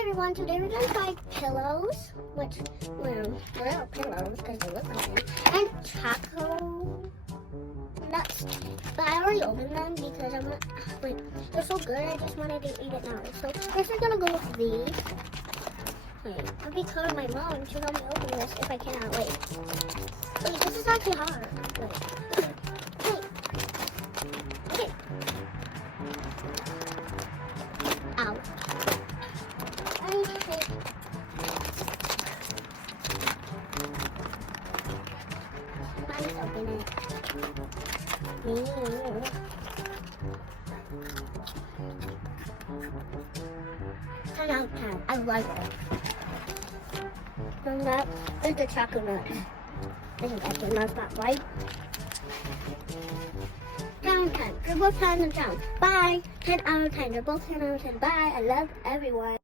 everyone, today we're gonna try pillows, which they're real pillows because they look like them, and choco nuts. But I already opened them because I'm not, like, they're so good, I just wanted to eat it now. So first we're gonna go with these. Wait, I'll be calling my mom and she'll help me open this if I cannot. Wait, this is actually hard. Wait. Okay. Ow. Okay. Let's open it. 10 out of 10. I like it. And that is the chocolate nut. This is actually not right. 10 out of 10. They're both 10 out of 10. Bye. 10 out of 10. They're both 10 out of 10. Bye. I love everyone.